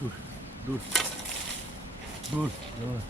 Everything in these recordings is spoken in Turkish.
Dur. Dur. Dur. Yavaş.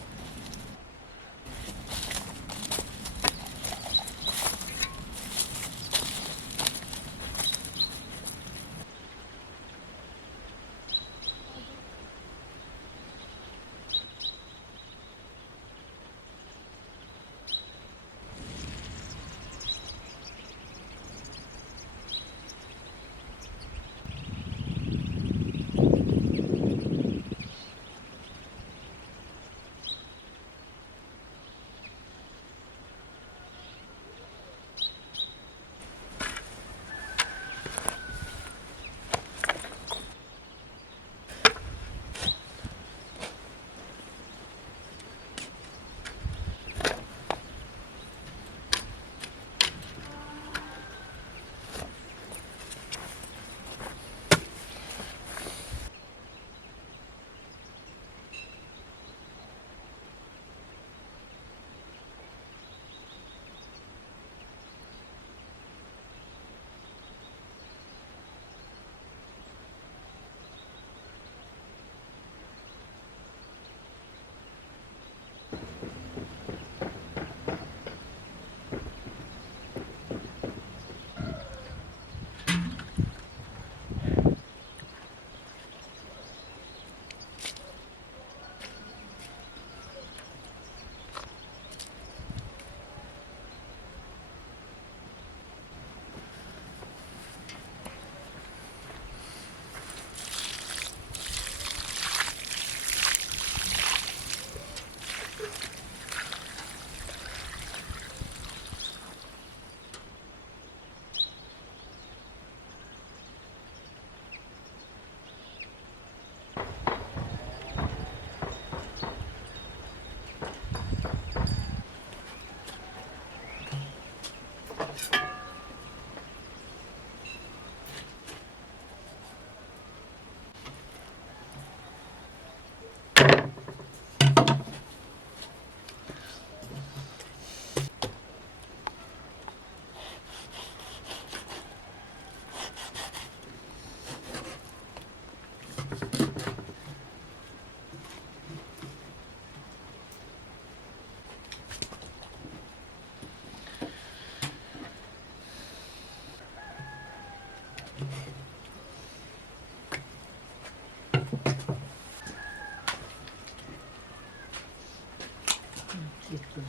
gittim.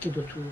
Git oturdu.